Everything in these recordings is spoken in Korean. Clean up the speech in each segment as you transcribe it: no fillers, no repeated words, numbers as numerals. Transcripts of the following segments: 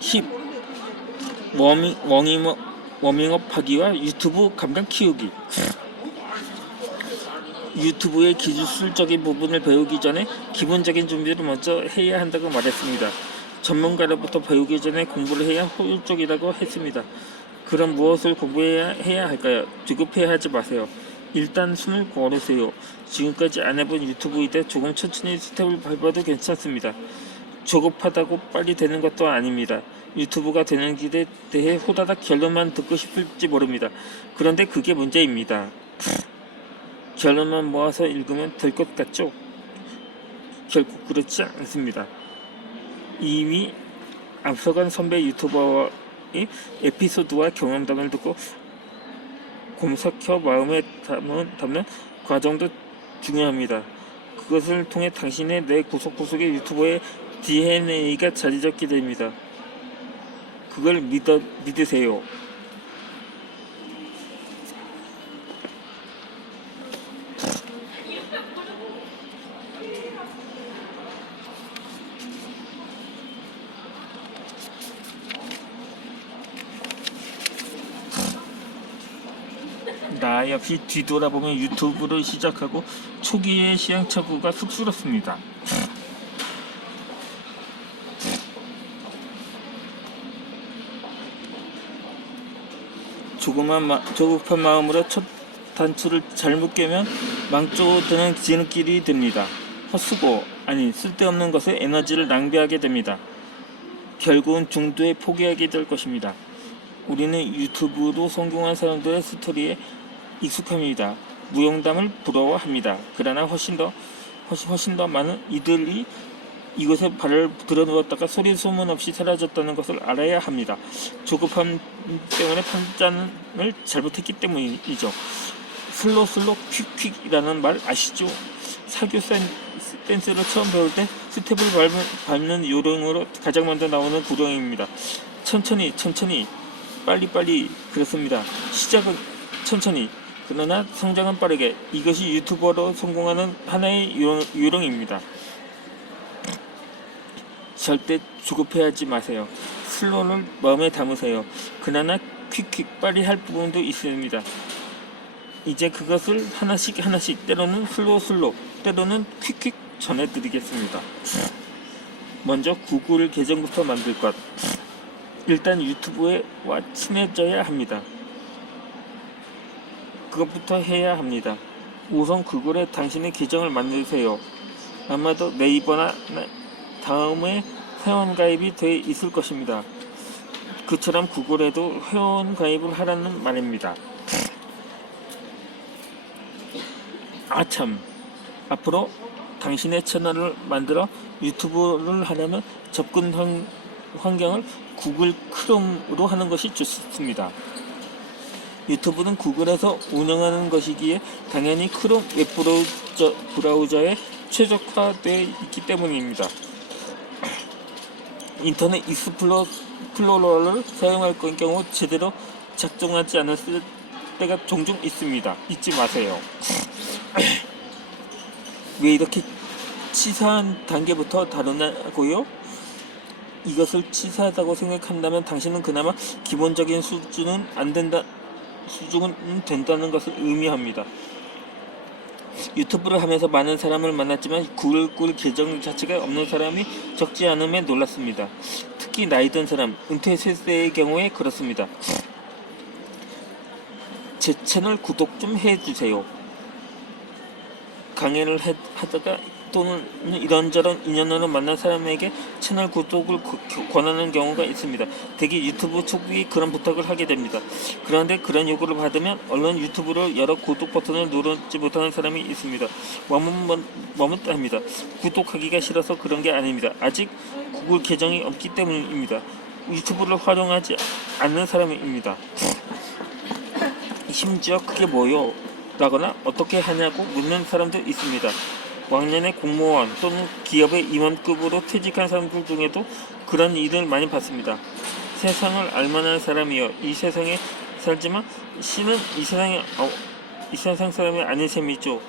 10. 워밍업 하기와 유튜브 감각 키우기. 유튜브의 기술적인 부분을 배우기 전에 기본적인 준비를 먼저 해야 한다고 말했습니다. 전문가로부터 배우기 전에 공부를 해야 효율적이라고 했습니다. 그럼 무엇을 공부해야 할까요? 조급해하지 마세요. 일단 숨을 고르세요. 지금까지 안 해본 유튜브인데 조금 천천히 스텝을 밟아도 괜찮습니다. 조급하다고 빨리 되는 것도 아닙니다. 유튜브가 되는 길에 대해 호다닥 결론만 듣고 싶을지 모릅니다. 그런데 그게 문제입니다. 결론만 모아서 읽으면 될 것 같죠? 결코 그렇지 않습니다. 이미 앞서간 선배 유튜버의 에피소드와 경험담을 듣고 곰삭혀 마음에 담는 과정도 중요합니다. 그것을 통해 당신의 내 구석구석의 유튜버의 DNA가 자리 잡게 됩니다. 그걸 믿으세요. 나 역시 뒤돌아보면 유튜브를 시작하고 초기의 시행착오가 쑥스럽습니다. 조급한 마음으로 첫 단추를 잘못 깨면 망조드는 지름길이 됩니다. 헛수고, 아니 쓸데없는 것에 에너지를 낭비하게 됩니다. 결국은 중도에 포기하게 될 것입니다. 우리는 유튜브로 성공한 사람들의 스토리에 익숙합니다. 무용담을 부러워합니다. 그러나 훨씬 더 많은 이들이 이곳에 발을 들어누웠다가 소리 소문 없이 사라졌다는 것을 알아야 합니다. 조급함 때문에 판단을 잘못했기 때문이죠. 슬로 퀵이라는 말 아시죠? 사교 댄스를 처음 배울 때 스텝을 밟는 요령으로 가장 먼저 나오는 구령입니다. 천천히 빨리 그렇습니다. 시작은 천천히 그러나 성장은 빠르게. 이것이 유튜버로 성공하는 하나의 요령입니다. 절대 조급해하지 마세요. 슬로우를 마음에 담으세요. 그러나 퀵 빨리 할 부분도 있습니다. 이제 그것을 하나씩 때로는 슬로우 때로는 퀵 전해드리겠습니다. 먼저 구글 계정부터 만들 것. 일단 유튜브와 친해져야 합니다. 그것부터 해야 합니다. 우선 구글에 당신의 계정을 만드세요. 아마도 네이버나 다음에 회원가입이 돼 있을 것입니다. 그처럼 구글에도 회원가입을 하라는 말입니다. 아참, 앞으로 당신의 채널을 만들어 유튜브를 하려면 접근 환경을 구글 크롬으로 하는 것이 좋습니다. 유튜브는 구글에서 운영하는 것이기에 당연히 크롬 웹브라우저에 최적화되어 있기 때문입니다. 인터넷 익스플로러를 사용할 경우 제대로 작동하지 않았을 때가 종종 있습니다. 잊지 마세요. 왜 이렇게 치사한 단계부터 다루냐고요? 이것을 치사하다고 생각한다면 당신은 그나마 기본적인 수준은 된다는 것을 의미합니다. 유튜브를 하면서 많은 사람을 만났지만 구글 계정 자체가 없는 사람이 적지 않음에 놀랐습니다. 특히 나이 든 사람, 은퇴 세대의 경우에 그렇습니다. 제 채널 구독 좀 해주세요. 강의를 하다가 또는 이런저런 인연으로 만난 사람에게 채널 구독을 권하는 경우가 있습니다. 대개 유튜브 초기에 그런 부탁을 하게 됩니다. 그런데 그런 요구를 받으면 얼른 유튜브를 열어 구독 버튼을 누르지 못하는 사람이 있습니다. 머뭇합니다. 구독하기가 싫어서 그런 게 아닙니다. 아직 구글 계정이 없기 때문입니다. 유튜브를 활용하지 않는 사람입니다. 심지어 그게 뭐요? 라거나 어떻게 하냐고 묻는 사람도 있습니다. 왕년의 공무원 또는 기업의 임원급으로 퇴직한 사람들 중에도 그런 일을 많이 봤습니다. 세상을 알만한 사람이요. 이 세상에 살지만 씨는 이 세상 사람이 아닌 셈이죠.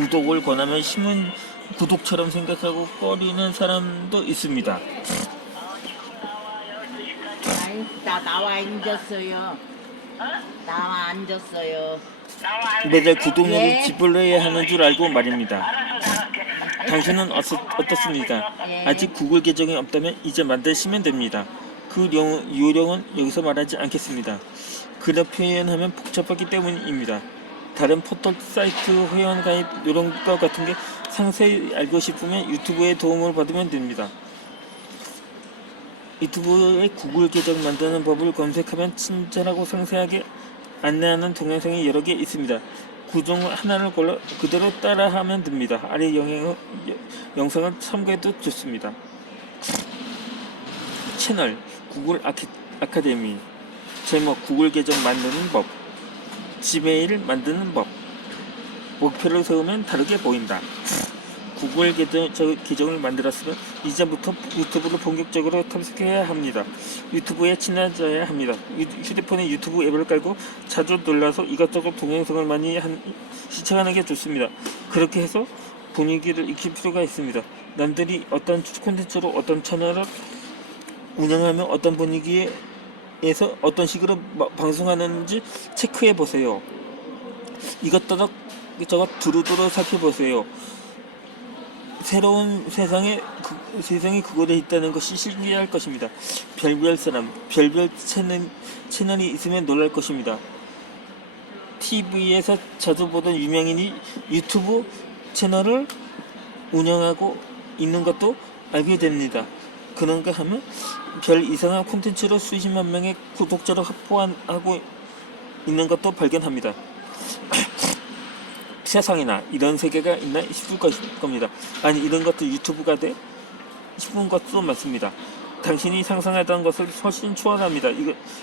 구독을 권하면 신문 구독처럼 생각하고 꺼리는 사람도 있습니다. 아이, 나와 앉았어요. 나와 앉았어요. 매달 구독료를 예. 지불해야 하는 줄 알고 말입니다. 당신은 어떻습니까? 예. 아직 구글 계정이 없다면 이제 만드시면 됩니다. 그 요령은 여기서 말하지 않겠습니다. 그렇게 표현하면 복잡하기 때문입니다. 다른 포털 사이트 회원 가입 요령과 같은 게 상세히 알고 싶으면 유튜브의 도움을 받으면 됩니다. 유튜브에 구글 계정 만드는 법을 검색하면 친절하고 상세하게 안내하는 동영상이 여러 개 있습니다. 그 중 하나를 골라 그대로 따라하면 됩니다. 아래 영상을 참고해도 좋습니다. 채널 구글 아카데미. 제목 구글 계정 만드는 법. 지메일 만드는 법. 목표를 세우면 다르게 보인다. 구글 계정을 만들었으면 이제부터 유튜브를 본격적으로 탐색해야 합니다. 유튜브에 친해져야 합니다. 휴대폰에 유튜브 앱을 깔고 자주 눌러서 이것저것 동영상을 많이 시청하는 게 좋습니다. 그렇게 해서 분위기를 익힐 필요가 있습니다. 남들이 어떤 콘텐츠로 어떤 채널을 운영하며 어떤 분위기에서 어떤 식으로 방송하는지 체크해 보세요. 이것저것 두루두루 살펴보세요. 새로운 세상이 그곳에 있다는 것이 신기할 것입니다. 별별 사람, 별별 채널이 있으면 놀랄 것입니다. TV에서 자주 보던 유명인이 유튜브 채널을 운영하고 있는 것도 알게 됩니다. 그런가 하면 별 이상한 콘텐츠로 수십만 명의 구독자를 확보하고 있는 것도 발견합니다. 세상에나 이런 세계가 있나 싶을 겁니다. 아니 이런 것도 유튜브가 돼? 싶은 것도 많습니다. 당신이 상상하던 것을 훨씬 초월합니다.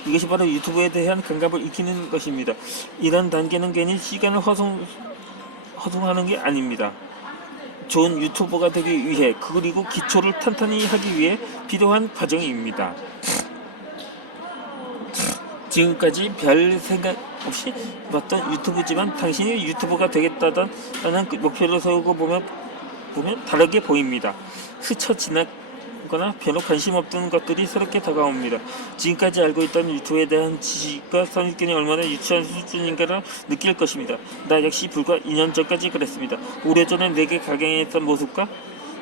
이것이 바로 유튜브에 대한 감각을 익히는 것입니다. 이런 단계는 괜히 시간을 허송하는 게 아닙니다. 좋은 유튜버가 되기 위해 그리고 기초를 탄탄히 하기 위해 필요한 과정입니다. 지금까지 별 생각 없이 봤던 유튜브지만 당신이 유튜버가 되겠다는 목표를 세우고 보면 다르게 보입니다. 스쳐 지나거나 별로 관심 없던 것들이 새롭게 다가옵니다. 지금까지 알고 있던 유튜브에 대한 지식과 선입견이 얼마나 유치한 수준인가를 느낄 것입니다. 나 역시 불과 2년 전까지 그랬습니다. 오래전에 내게 각양했던 모습과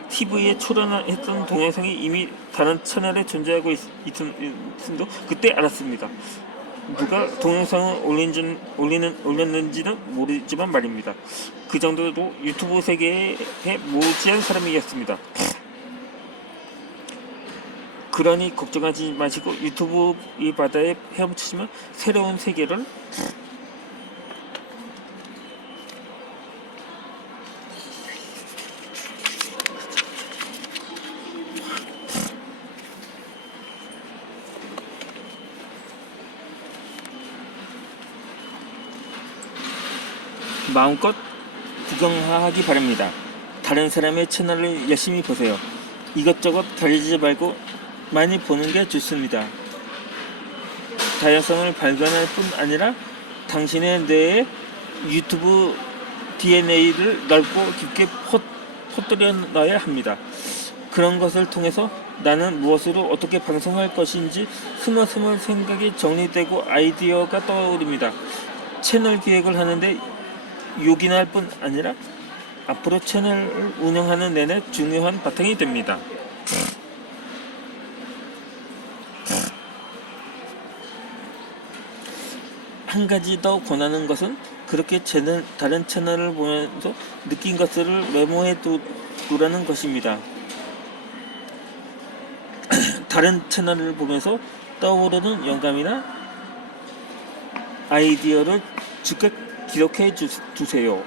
TV에 출연했던 동영상이 이미 다른 채널에 존재하고 있음도 그때 알았습니다. 누가 동영상을 올렸는지는 모르지만 말입니다. 그 정도로 유튜브 세계에 무지한 사람이었습니다. 그러니 걱정하지 마시고 유튜브 이 바다에 헤엄치시면 새로운 세계를 마음껏 구경하기 바랍니다. 다른 사람의 채널을 열심히 보세요. 이것저것 가리지 말고 많이 보는 게 좋습니다. 다양성을 발견할 뿐 아니라 당신의 뇌에 유튜브 DNA를 넓고 깊게 퍼뜨려 놔야 합니다. 그런 것을 통해서 나는 무엇으로 어떻게 방송할 것인지 스멀스멀 생각이 정리되고 아이디어가 떠오릅니다. 채널 기획을 하는데 요긴할 뿐 아니라 앞으로 채널을 운영하는 내내 중요한 바탕이 됩니다. 한 가지 더 권하는 것은 그렇게 다른 채널을 보면서 느낀 것들을 메모해 두라는 것입니다. 다른 채널을 보면서 떠오르는 영감이나 아이디어를 즉각 기록해 두세요.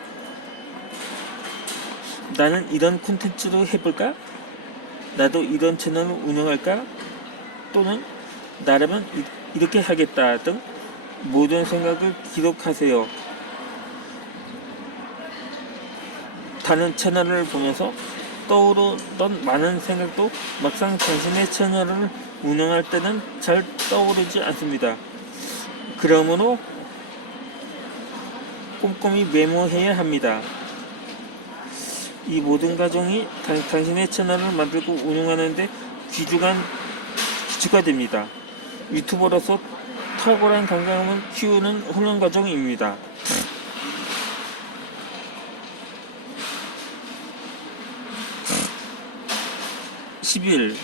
나는 이런 콘텐츠로 해볼까? 나도 이런 채널을 운영할까? 또는 나라면 이렇게 하겠다 등 모든 생각을 기록하세요. 다른 채널을 보면서 떠오르던 많은 생각도 막상 당신의 채널을 운영할 때는 잘 떠오르지 않습니다. 그러므로 꼼꼼히 메모해야 합니다. 이 모든 과정이 당신의 채널을 만들고 운영하는데 기초가 됩니다. 유튜버로서 탁월한 감각을 키우는 훈련 과정입니다. 11.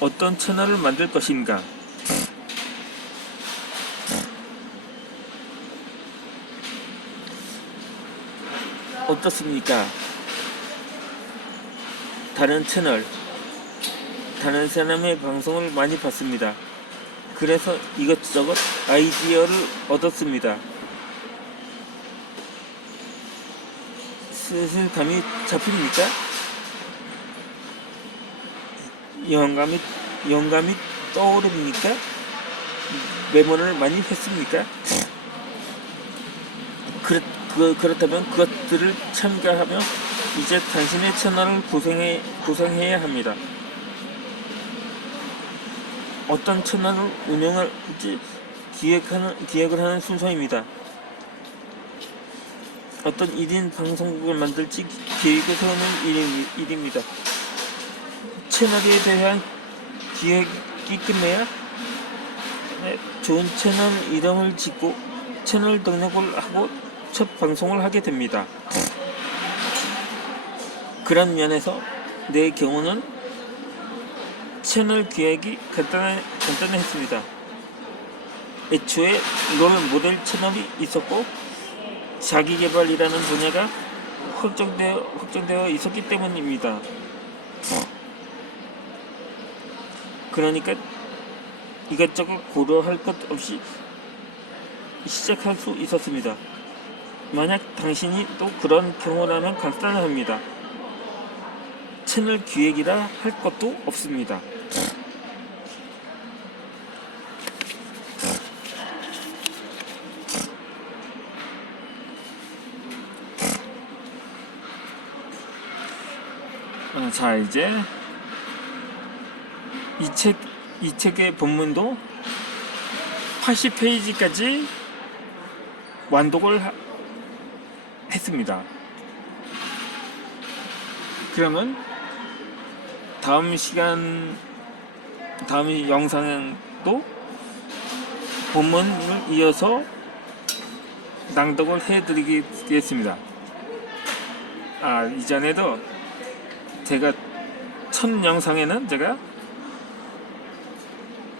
어떤 채널을 만들 것인가? 어떻습니까? 다른 사람의 방송을 많이 봤습니다. 그래서 이것저것 아이디어를 얻었습니다. 슬슬 감이 잡힙니까? 영감이 떠오릅니까? 메모를 많이 했습니까? 그렇다면 그것들을 참가하며 이제 당신의 채널을 구성해야 합니다. 어떤 채널을 운영할지 기획을 하는 순서입니다. 어떤 1인 방송국을 만들지 계획을 세우는 일입니다. 채널에 대한 기획이 끝내야 좋은 채널 이름을 짓고 채널 등록을 하고 첫 방송을 하게 됩니다. 그런 면에서 내 경우는 채널 기획이 간단했습니다. 애초에 롤 모델 채널이 있었고 자기개발이라는 분야가 확정되어 있었기 때문입니다. 그러니까 이것저것 고려할 것 없이 시작할 수 있었습니다. 만약 당신이 또 그런 경우라면 간단합니다. 채널 기획이라 할 것도 없습니다. 자, 이제 이 책의 본문도 80페이지까지 완독을 했습니다. 그러면 다음 영상도 본문을 이어서 낭독을 해드리겠습니다. 이전에도 제가 첫 영상에는 제가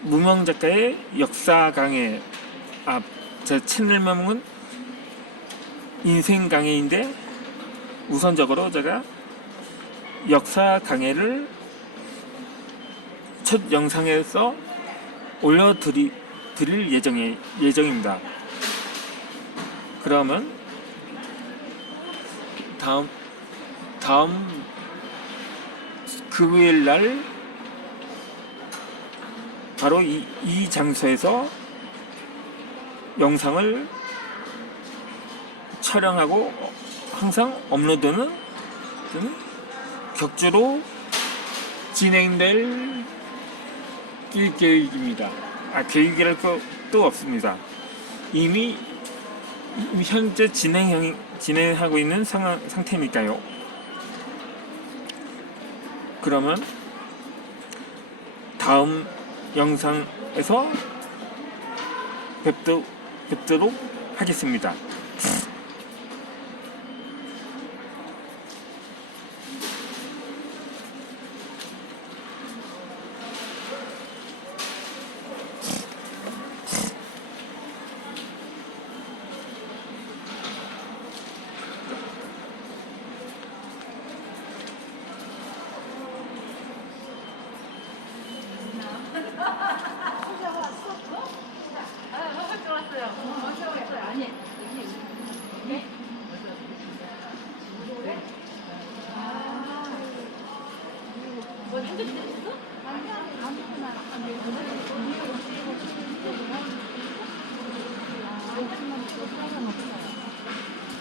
무명 작가의 역사 강해, 제 채널 명은 인생 강해인데 우선적으로 제가 역사 강해를 첫 영상에서 올려드릴 예정입니다. 그러면 다음 금요일 날 바로 이 장소에서 영상을 촬영하고 항상 업로드는 격주로 진행될 계획입니다. 계획이랄 것도 없습니다. 이미 현재 진행하고 있는 상태니까요. 그러면 다음 영상에서 뵙도록 하겠습니다.